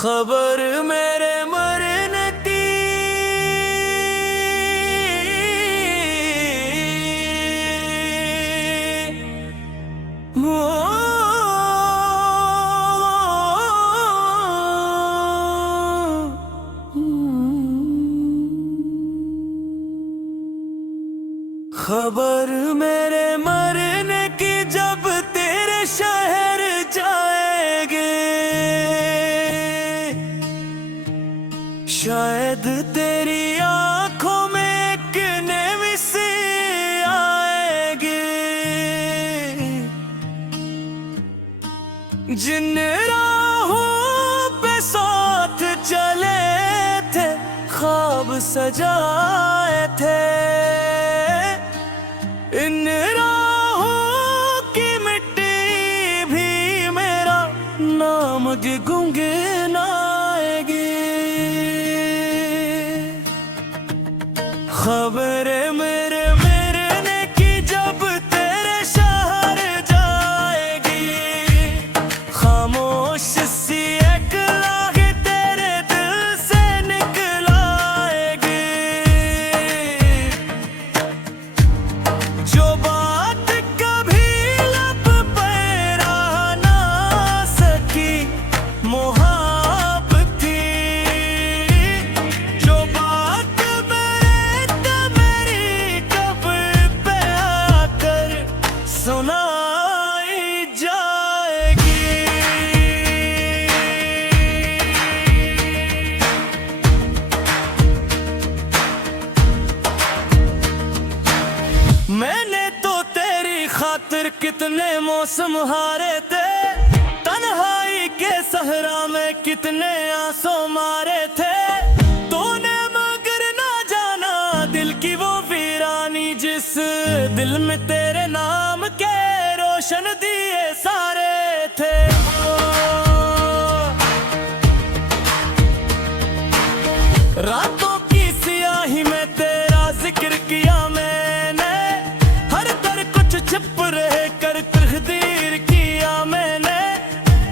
खबर मेरे मरने की खबर मेरे मरने की जब तेरे शहर जाएंगे, शायद तेरी आंखों में एक नमी सी आएगी। जिन राहों पे साथ चले थे, ख्वाब सजाए थे, इन राहों की मिट्टी भी मेरा नाम गुनगुनाएगी। खबरें मेरे मरने की जब तेरे शहर जाएगी, खामोश सी एक लागे तेरे दिल से निकलाएगी। जो बात कभी लब पे रह ना सकी मुहाब्बत थी, जो बात मेरी कब्र पे आकर सुनाई जाएगी। मैंने तो तेरी खातिर कितने मौसम हारे थे, तन्हाई के सहरा में कितने आंसू मारे थे। तूने मगर ना जाना दिल की वो वीरानी, जिस दिल में तेरे नाम के रोशन दिए सारे थे। रातों की सियाही में तेरा जिक्र किया मैंने, हर दर कुछ छिप रहे कर तकदीर किया मैंने।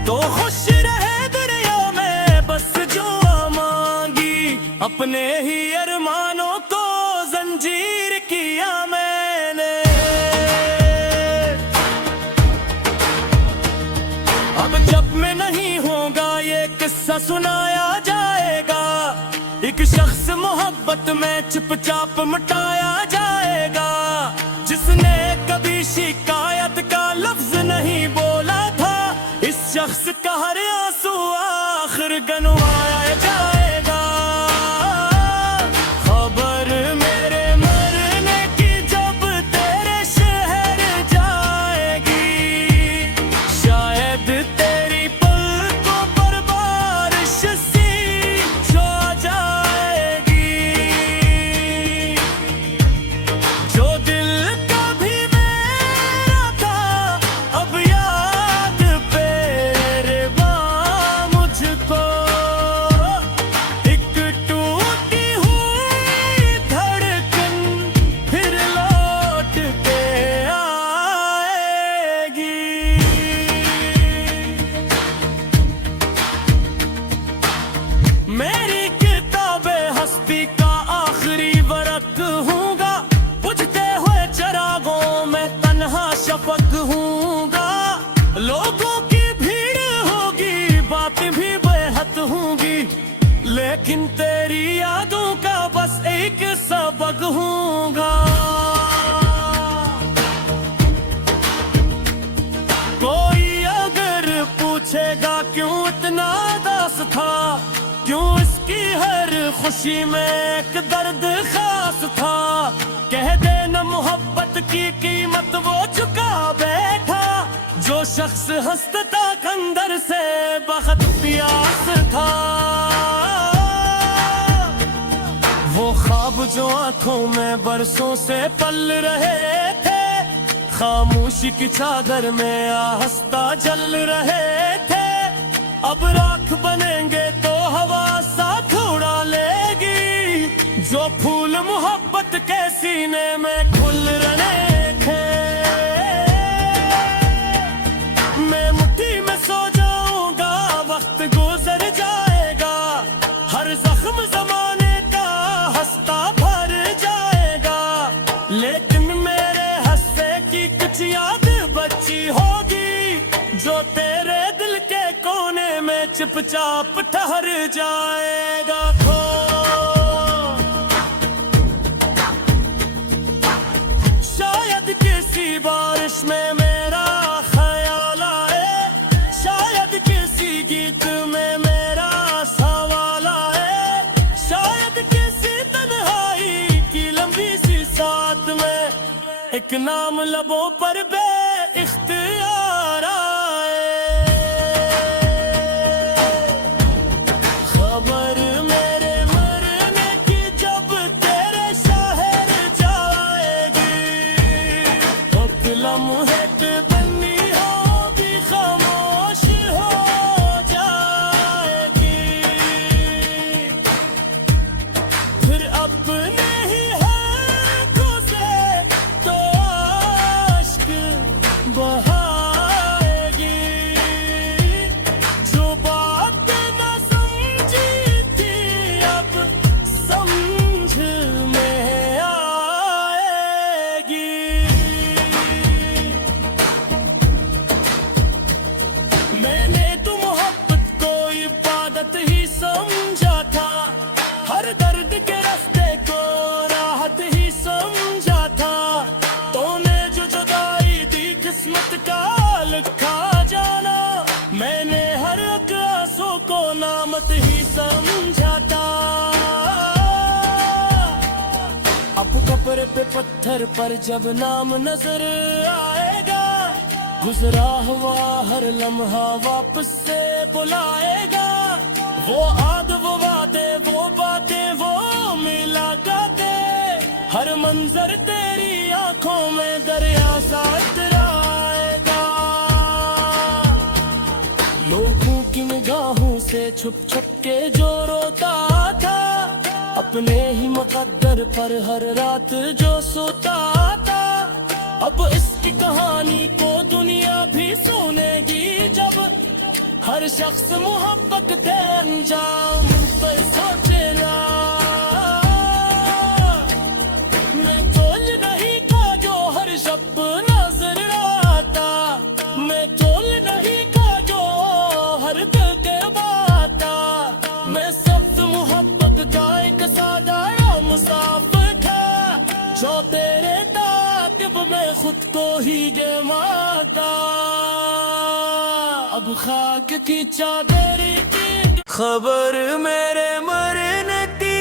तो खुश रहे दुनिया में बस जो मांगी, अपने ही अरमानों को जंजीर किया मैंने। अब जब मैं नहीं होगा ये किस्सा सुनाया जाएगा, एक शख्स मोहब्बत में चुपचाप मिटाया जाएगा, जिसने कभी शिकायत का लफ्ज नहीं बोला था। इस शख्स का हर आंसू आखिर गनवाया जाएगा। खबर मेरे मरने की जब तेरे शहर जाएगी, शायद तेरी पलकों पर बारिश सी छा जाएगी। जो दिल कभी मेरा था अब याद पेरवा मुझको, एक टूटी हुई धड़कन फिर लौट के आएगी। मेरी किताबे हस्ती का आखिरी वरक हूँगा, बुझते हुए चरागों में तन्हा शफक हूँगा। लोगों की भीड़ होगी, बातें भी बेहद होंगी, लेकिन तेरी यादों का बस एक सबक हूँगा। कोई अगर पूछेगा क्यों इतना उदास था, क्यों इसकी हर खुशी में एक दर्द खास था, कह देना मोहब्बत की कीमत वो चुका बैठा। जो शख्स हंसता अंदर से बहुत प्यास था, वो ख्वाब जो आंखों में बरसों से पल रहे थे, खामोशी की चादर में आहस्ता जल रहे थे। अब राख बनेंगे तो हवा साथ उड़ा लेगी, जो फूल मोहब्बत के सीने में खुल रहे थे। मैं मुट्ठी में सो जाऊंगा, वक्त गुजर जाए चुपचाप ठहर जाएगा खो। शायद किसी बारिश में मेरा ख्याल आए, शायद किसी गीत में मेरा सवाल आए, शायद किसी तन्हाई की लंबी सी साथ में एक नाम लबों पर बे-इख्तियार आए। खबर मेरे मरने की जब तेरे शहर जाएगी, वक्त लम्हे पे बनी हो भी खामोश हो जाएगी। फिर अपने ही हाथों से तो आश्क बहाएगी। जो बात न समझी थी अब समझ में आएगी। मैंने तो मोहब्बत को इबादत ही समझा था, हर दर्द के रास्ते को राहत ही समझा था। तूने जो जुदाई दी किस्मत का लिखा जाना, मैंने हर एक आंसू को नामत ही समझा था। अब कब्र पे पत्थर पर जब नाम नजर आएगा, गुजरा हुआ हर लम्हा वापस से बुलाएगा। वो आद वो वादे वो बातें वो मिला गाते, हर मंजर तेरी आंखों में दरिया सा इतराएगा। लोगों की निगाहों से छुप छुप के जो रोता था, अपने ही मुकद्दर पर हर रात जो सोता था। अब इसकी कहानी को दुनिया भी सुनेगी जब हर शख्स मोहब्बत के अंजाम पर सोचेगा। मैं तोल नहीं का जो हर शब्द नजर आता, मैं तोल नहीं का जो हर दिल के बाता। मैं सख्त मोहब्बत का एक सादा मुसाफिर था, जो तेरे ताक़िब में खुद को ही गमाता। अब खाक की चादर की खबर मेरे मरने की,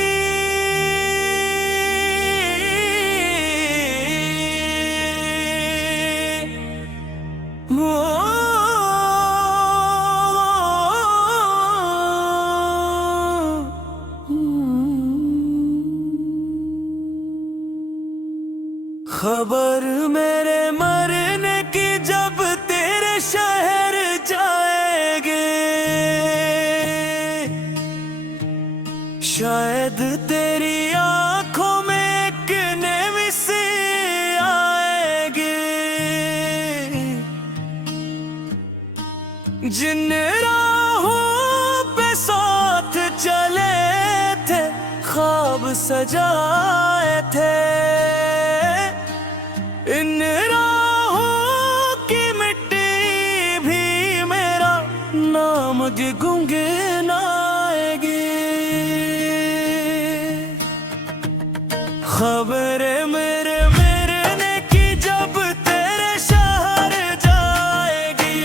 खबर मेरे मरने की जब तेरे शहर जाएंगे, शायद तेरी आंखों में एक नमी से आएगी। जिन राहों पे साथ चले थे, ख्वाब सजाए थे, इन राहों की मिट्टी भी मेरा नाम गुनगुनाएगी। खबरें मेरे मरने की जब तेरे शहर जाएगी,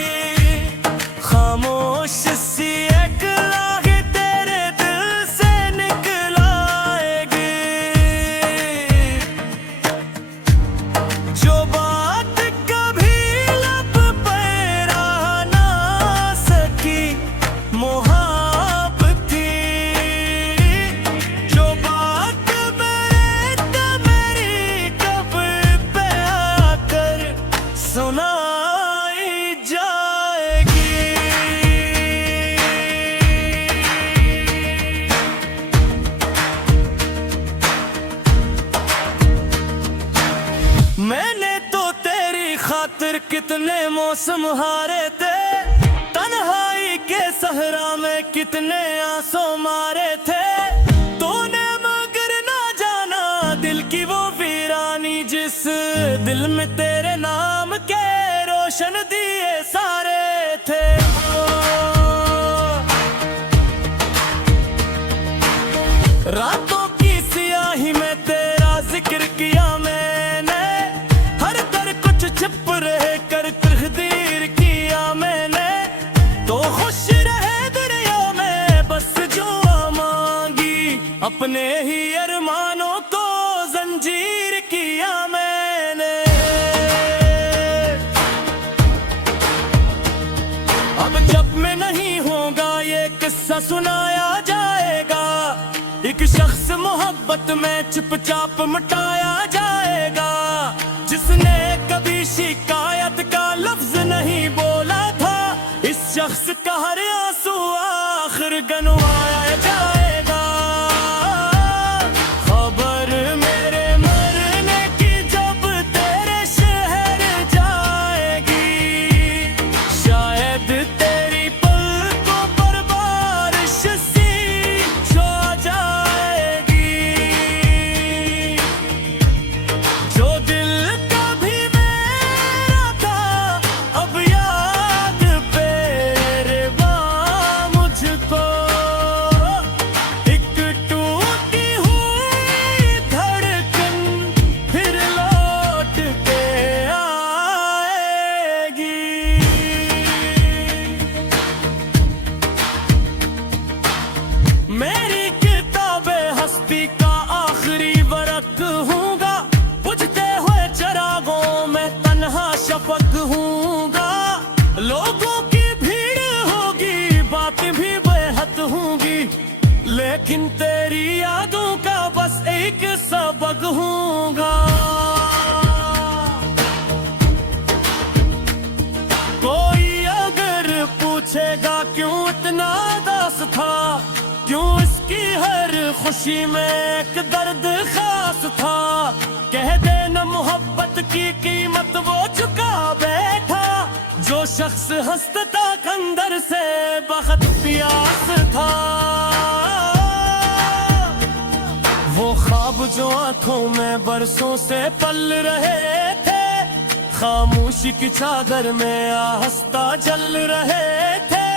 खामोश सी एक आह तेरे दिल से निकलाएगी। जो बात कभी लब पर आ ना सकी मुहाब्बत थी, जो बात मेरी कब्र पे आकर सुनाई जाएगी। मैंने तो तेरी खातिर कितने मौसम हारे थे, तन्हाई के सहरा में कितने आंसू मारे थे। तूने मगर ना जाना दिल की वो वीरानी, जिस दिल में तेरे नाम के रोशन दिए सारे थे। अपने ही अरमानों को जंजीर किया मैंने। अब जब मैं नहीं होगा ये किस्सा सुनाया जाएगा, एक शख्स मोहब्बत में चुपचाप मिटाया जाएगा, जिसने कभी शिकायत का लफ्ज नहीं बोला था। इस शख्स का हर आंसू आखिर गनवाया जाएगा। खबर मेरे मरने की जब तेरे शहर जाएगी, शायद तेरी पलकों पर बारिश सी छा जाएगी। जो दिल कभी मेरा था अब याद पेरवा मुझको, एक टूटी हुई धड़कन फिर लौट के आएगी। मेरी किताबे हस्ती का आखिरी वरक हूँगा, बुझते हुए चरागों में तन्हा शफक हूँगा। लोगों की भीड़ होगी, बातें भी बेहद होंगी, लेकिन तेरी यादों का बस एक सबक हूँगा। कोई अगर पूछेगा क्यों इतना उदास था, क्यों इसकी हर खुशी में एक दर्द खास था, कह देना मोहब्बत की कीमत वो चुका बैठा। जो शख्स हंसता अंदर से बहुत प्यास था, वो ख्वाब जो आंखों में बरसों से पल रहे थे, खामोशी की चादर में आहस्ता जल रहे थे।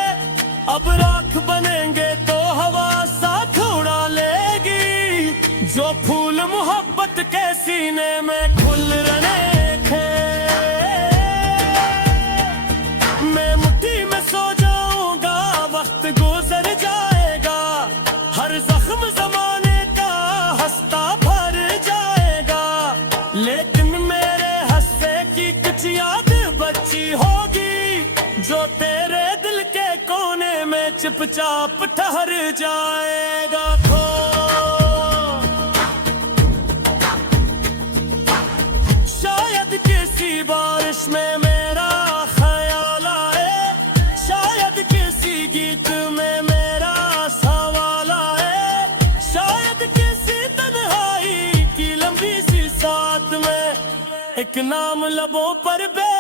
अब राख बनेंगे तो हवा साथ उड़ा लेगी, जो फूल मोहब्बत के सीने में खुल रहे थे। मैं मुट्ठी में सो जाऊंगा, वक्त गुजर जाएगा, हर जख्म जमाने का हंसता भर जाएगा, लेकिन मेरे हंसने की कुछ याद बची होगी, जो तेरे दिल के कोने में चुपचाप ठहर जाएगा। शायद किसी बारिश में मेरा ख्याल आए, शायद किसी गीत में मेरा सवाल आए, शायद किसी तन्हाई की लंबी सी साथ में एक नाम लबों पर बे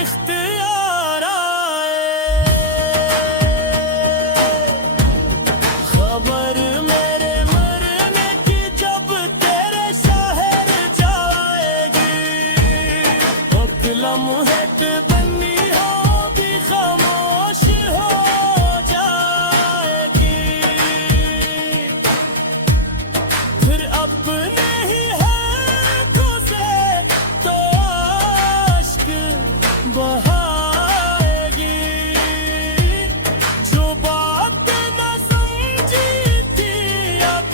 इख्तियार आए। खबर मेरे मरने की जब तेरे शहर जाएगी, एक लम्हेट बनी हो भी खामोश हो जाएगी, फिर अपने ही हाथों से तो आश्क बहाएगी। जो बात न समझी थी अब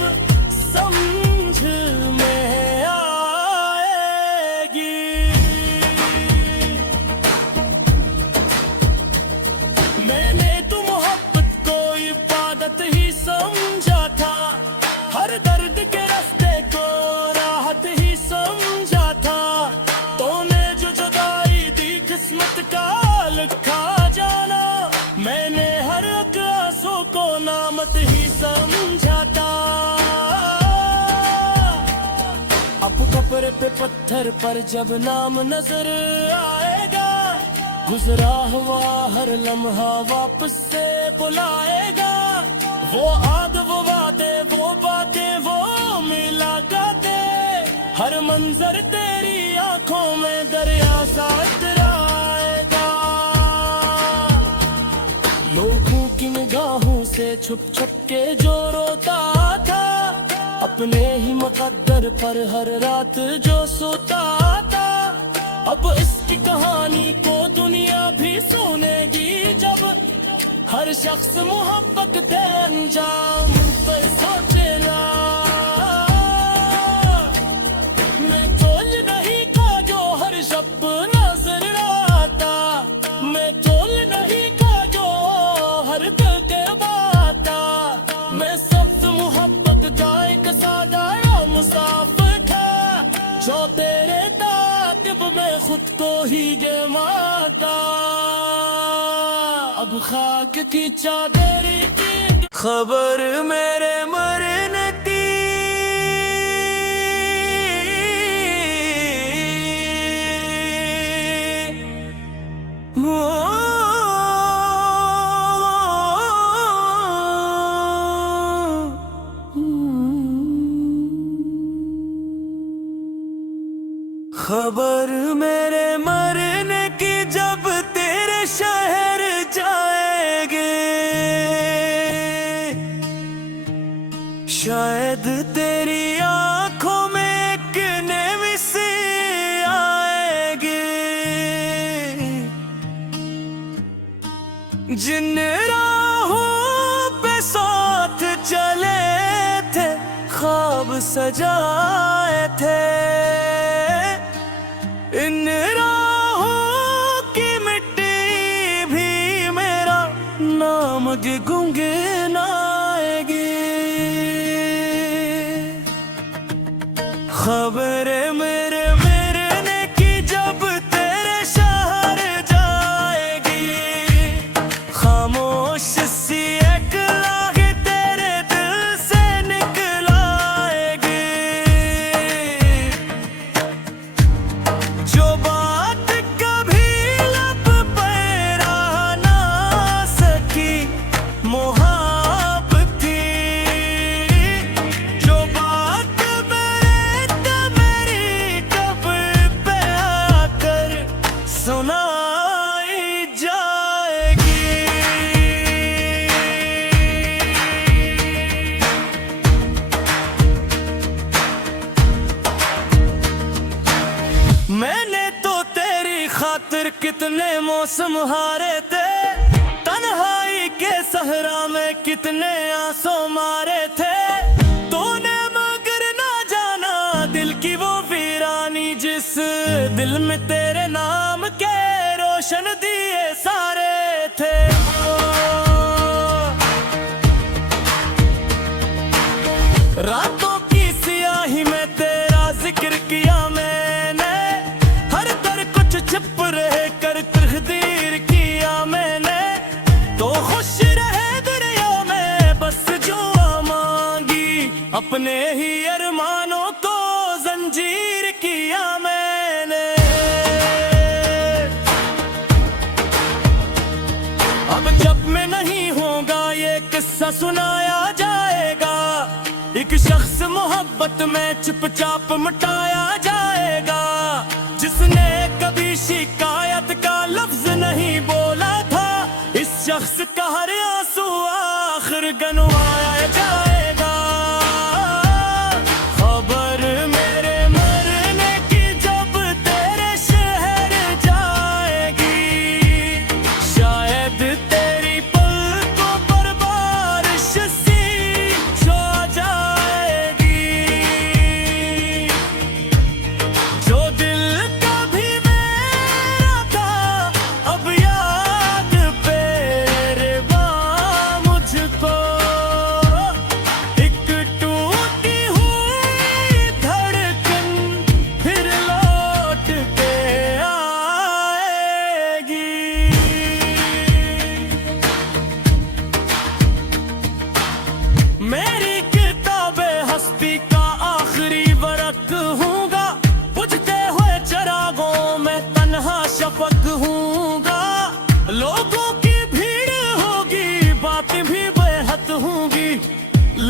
समझ में आएगी। मैंने तो मोहब्बत को इबादत ही समझा था, हर दर्द के रास्ते को राहत ही समझा था। तूने जो जुदाई दी किस्मत का लिखा जाना, मैंने हर एक आंसू को नामत ही समझा था। अब कब्र पे पत्थर पर जब नाम नजर आएगा, गुजरा हुआ हर लम्हा वापस से बुलाएगा। वो आद वो वादे वो बातें वो मुलाकातें, हर मंजर तेरी आंखों में दरिया सा इतराएगा। लोगों की निगाहों से छुप छुप के जो रोता था, अपने ही मुकद्दर पर हर रात जो सोता था, अब इसकी कहानी को दुनिया भी सुनेगी जब हर शख्स मोहब्बत के अंजाम पर सोचेगा। मैं सख्त मोहब्बत जाए कसादा मुसाफिर था जो तेरे ताकिब में खुद को ही जमाता अब खाक की चादर की खबर मेरे मरने की खबर मेरे मरने की जब तेरे शहर जाएंगे शायद तेरी आंखों में एक नमी से आएगी जिन राहों पे साथ चले थे ख्वाब सजाए थे इन राहों की मिट्टी भी मेरा नाम गुनगुनाएगी खबरें मेरे मरने की जब तेरे शहर जाएगी खामोश सी एक लाग तेरे दिल से निकलाएगी जो बात कभी लब पे रह ना सकी मोहब्बत थी जो बात मेरी कब्र पे आकर सुनाई जाएगी मैंने तो तेरी खातिर कितने मौसम हारे थे तन्हाई के सहरा में कितने आंसू मारे थे तूने मगर ना जाना दिल की वो वीरानी जिस दिल में तेरे नाम के रोशन दिए सारे थे रातों की सियाही में तेरा जिक्र किया मैंने हर दर कुछ छिप रहे कर तकदीर किया मैंने तो खुश रहे दुनिया में बस जो मांगी अपने ही अरमानों को जंजीर किया मैंने अब जब मैं नहीं होगा ये किस्सा सुनाया जाएगा एक शख्स मोहब्बत में चुपचाप मिटाया जाएगा जिसने कभी शिकायत का लफ्ज नहीं बोला था इस शख्स का हर आंसू आखिर गनवाया जाएगा खबर मेरे मरने की जब तेरे शहर जाएगी शायद तेरी पलकों पर बारिश सी छा जाएगी जो दिल कभी मेरा था अब याद पेरवा मुझको एक टूटी हुई धड़कन फिर लौट के आएगी मेरी किताबे हस्ती का आखिरी वरक हूँगा बुझते हुए चरागों में तन्हा शफक हूँगा लोगों की भीड़ होगी बातें भी बेहद होंगी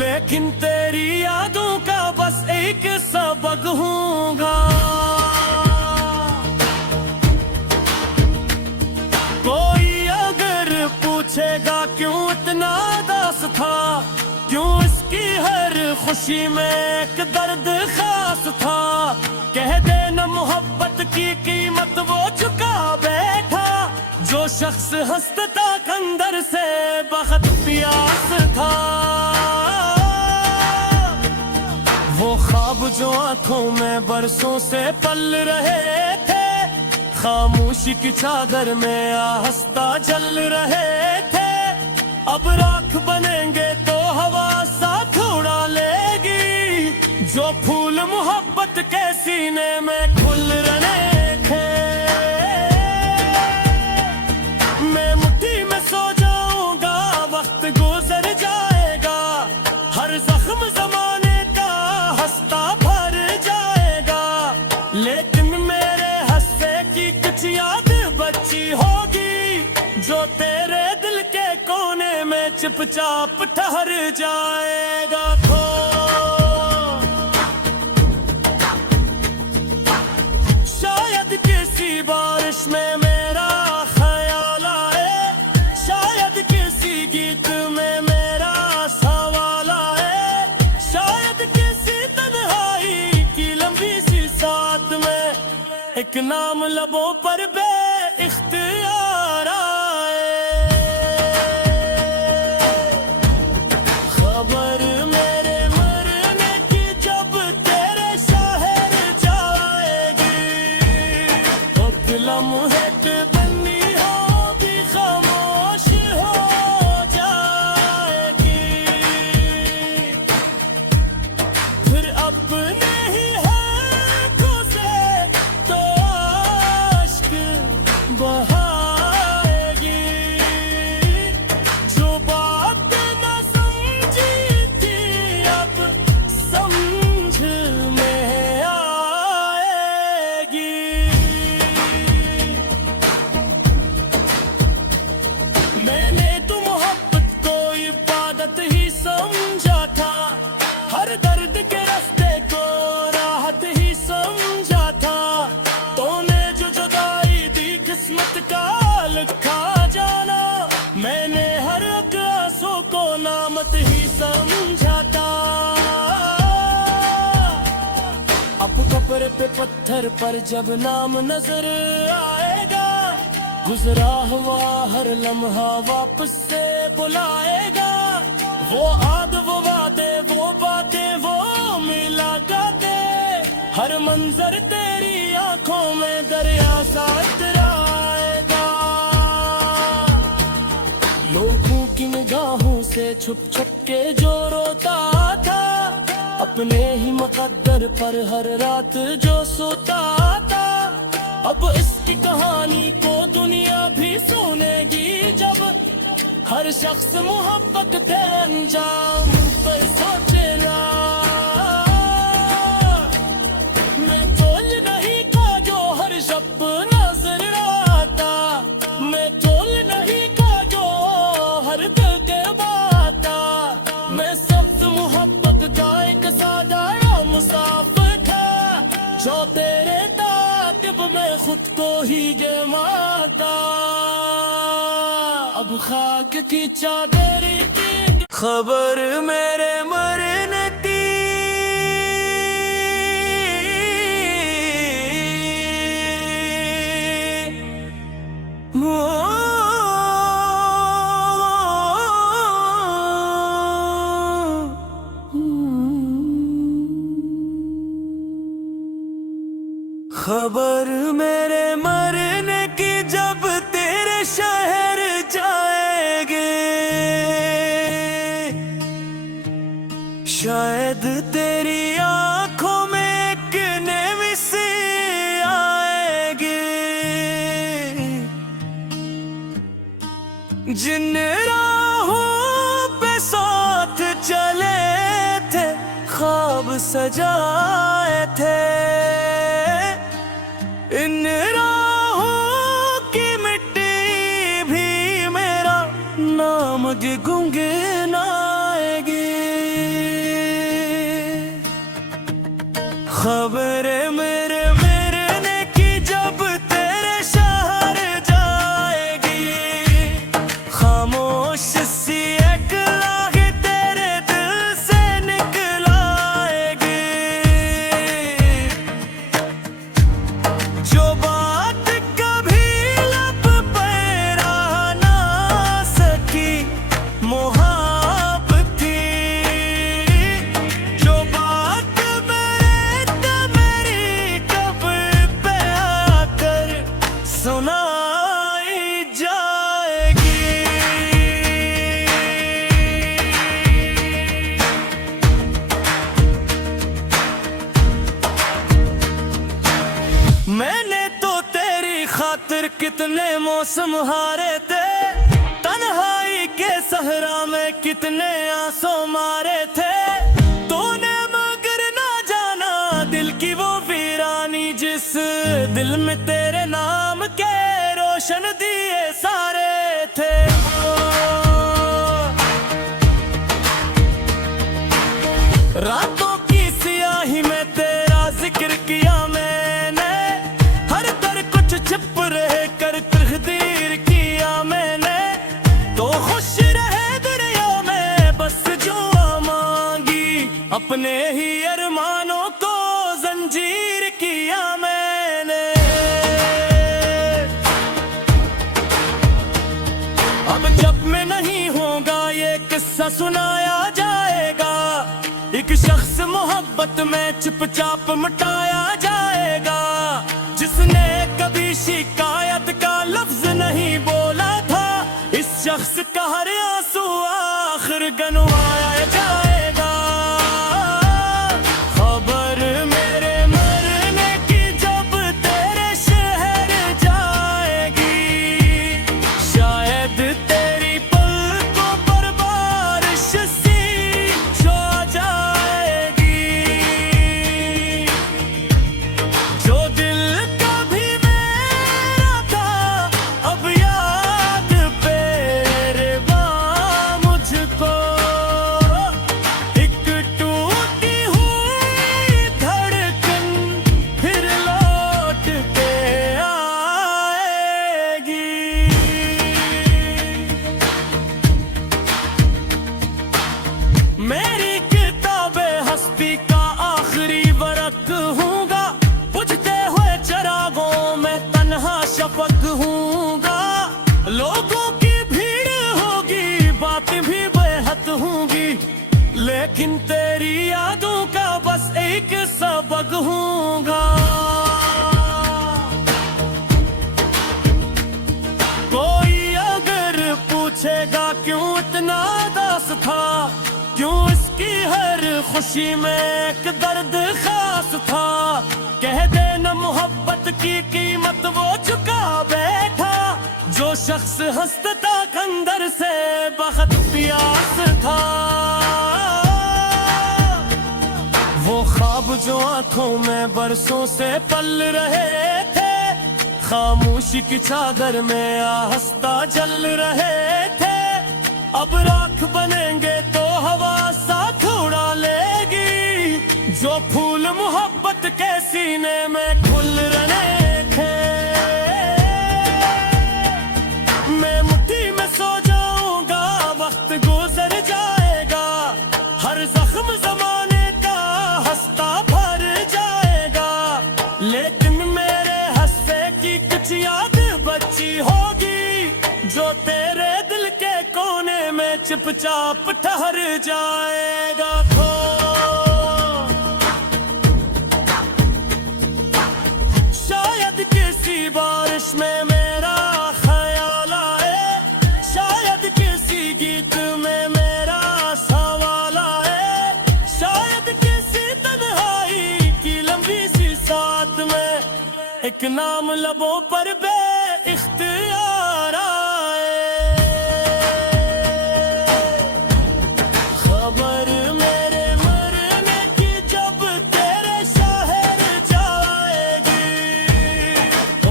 लेकिन तेरी यादों का बस एक सबक हूँगा कोई अगर पूछेगा क्यों इतना दास था क्यों इसकी हर खुशी में एक दर्द खास था कह देना मोहब्बत की कीमत वो चुका बैठा जो शख्स हंसता अंदर से बहुत प्यास था वो ख्वाब जो आंखों में बरसों से पल रहे थे खामोशी की चादर में आहस्ता जल रहे थे अब राख बनेंगे तो हवा जो फूल मोहब्बत के सीने में खुल रहे थे, मैं मुट्ठी में सो जाऊंगा, वक्त गुजर जाएगा, हर जख्म जमाने का हंसता भर जाएगा, लेकिन मेरे हंसने की कुछ याद बची होगी, जो तेरे दिल के कोने में चुपचाप ठहर जाएगा। शायद किसी बारिश में मेरा ख्याल आए, शायद किसी गीत में मेरा सवाल आए, शायद किसी तन्हाई की लंबी सी साथ में एक नाम लबों पर बे-इख्तियार आए। खबर मेरे मरने की जब तेरे शहर जाएगी, वक्त लम्हे पे बनी होगी, खामोश हो जाएगी, फिर अपने ही हाथों से तो आश्क बहाएगी, जो बात न समझी थी अब समझ में आएगी। मैंने तो मोहब्बत को इबादत ही समझा था, हर दर्द के रास्ते को राहत ही समझा था, तूने जो जुदाई दी किस्मत का लिखा जाना, मैंने हर आंसू को नामत ही समझा था। अब कब्र पे पत्थर पर जब नाम नजर आएगा, गुजरा हुआ हर लम्हा वापस से बुलाएगा, वो आद वो वादे वो बातें वो मुलाकाते, हर मंजर तेरी आंखों में दरिया सा इतराएगा, लोगों की निगाहों से छुप छुप के जो रोता था, अपने ही मुकद्दर पर हर रात जो सोता था, अब इसकी कहानी को दुनिया भी सुनेगी, जब हर शख्स मोहब्बत के अंजाम पर सोचेगा। मैं तोल नहीं का जो हर शब्द नजर आता, मैं तोल नहीं का जो हर दिल के बाता, मैं सख्त मोहब्बत का एक सादा मुसाफिर था, जो तेरे ताक़िब में खुद को ही जमाता, अब खाक की चादर की खबर मेरे मरने की खबर मेरे मरने की जब तेरे शहर जाएंगे, शायद तेरी आंखों में एक नई सी आएगी, जिन राहों पे साथ चले थे ख्वाब सजाए थे, इन राहों की मिट्टी भी मेरा नाम गुनगुनाएगी। खबर मेरे मरने की जब तेरे शहर जाएगी, खामोश सी एक लाही तेरे दिल से निकलाएगी, जो बात कभी लब पर आ ना सकी मुहाब्बत थी, जो बात मेरे कितने मौसम हारे थे, तन्हाई के सहरा में कितने आंसू मारे थे। तूने मगर ना जाना दिल की वो वीरानी, जिस दिल में तेरे नाम के रोशन दिए सारे थे। रातों की सियाही में तेरा जिक्र किया मैंने, हर दर कुछ छिप रहे कर तकदीर किया मैंने। तो खुश रहे दुनिया में बस जो मांगी, अपने ही अरमानों को जंजीर किया मैंने। अब जब मैं नहीं होगा ये किस्सा सुनाया जाएगा, एक शख्स मोहब्बत में चुपचाप मिटाया जाएगा, जिसने कभी शिकायत का लफ्ज नहीं बोला था। इस शख्स का हर आंसू आखिर गनवाया जाएगा। खबर मेरे मरने की जब तेरे शहर जाएगी, शायद तेरी पलकों पर बारिश सी छा जाएगी। जो दिल कभी मेरा था अब याद पेरवा मुझको, एक टूटी हुई धड़कन फिर लौट के आएगी। मेरी किताबे हस्ती का आखिरी वरक हूँगा, बुझते हुए चरागों में तन्हा शफक हूँगा। लोगों की भीड़ होगी, बातें भी बेहद होंगी, लेकिन तेरी यादों का बस एक सबक हूँगा। कोई अगर पूछेगा क्यों इतना उदास था, क्यों इसकी हर खुशी में एक दर्द खास था, कह देना मोहब्बत की कीमत वो चुका बैठा। जो शख्स हंसता अंदर से बहुत प्यास था, वो ख्वाब जो आंखों में बरसों से पल रहे थे, खामोशी की चादर में आहस्ता जल रहे थे। अब राख बनेंगे तो हवा साथ उड़ा लेगी, जो फूल मोहब्बत के सीने में खुल रहे थे। मैं मुट्ठी में सो जाऊंगा, वक्त गुजर जाएगा, हर जख्म जमाने का हंसता भर जाएगा, लेकिन मेरे हंसने की कुछ याद बची होगी, जो तेरे दिल के कोने में चुपचाप ठहर जाएगा। शायद किसी बारिश में मेरा ख्याल आए, शायद किसी गीत में मेरा सवाल आए, शायद किसी तन्हाई की लंबी सी साथ में एक नाम लबों पर बे-इख्तियार आए। खबर मेरे मरने की जब तेरे शहर जाएगी,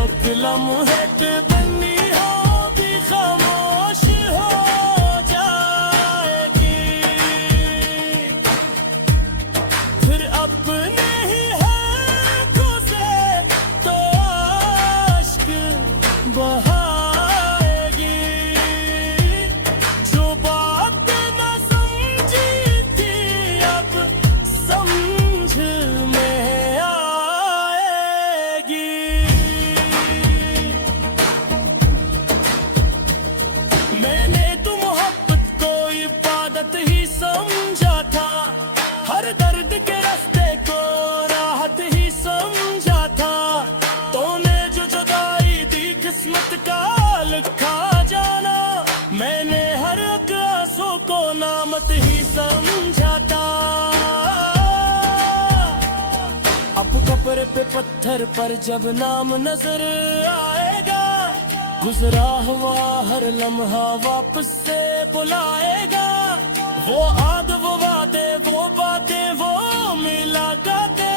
एक लम्हे पे बनी हो भी खामोश हो जाएगी। फिर अपने ही हाथों से तो आश्क बहाएगी, जो बात न समझी थी अब समझ में आएगी। मैंने तो मोहब्बत को इबादत ही समझा था, हर दर्द के रास्ते को राहत ही समझा था। तूने जो जुदाई दी किस्मत का लिखा जाना, मैंने हर एक आंसू को नामत ही समझा था। अब कब्र पे पत्थर पर जब नाम नजर आएगा, गुजरा हुआ हर लम्हा वापस से बुलाएगा। वो आद वो वादे वो बातें वो मुलाकाते,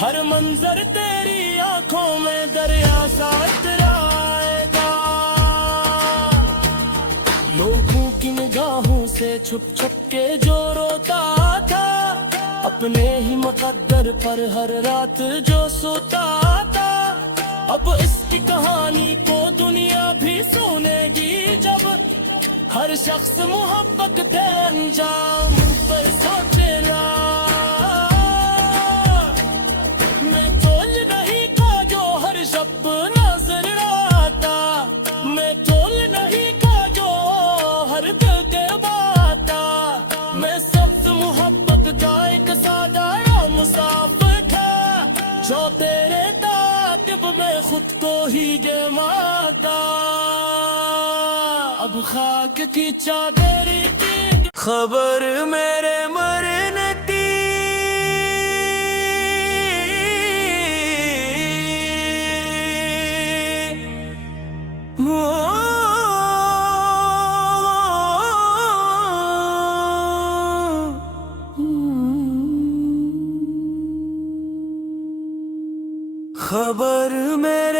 हर मंजर तेरी आंखों में दरिया सा इतराएगा। लोगों की निगाहों से छुप छुप के जो रोता था, अपने ही मुकद्दर पर हर रात जो सोता था, अब इसकी कहानी को दुनिया भी सुनेगी जब हर शख्स मोहब्बत के अंजाम पर सोचेगा। मैं तोल नहीं का जो हर शब्द नजर आता, मैं तोल नहीं का जो हर दिल के बाता, मैं सख्त मोहब्बत का एक सादा मुसाफिर था, जो तेरे ताकिब में खुद को ही जमाता। अब खाक की चादर की खबर मेरे मरने की, खबर मेरे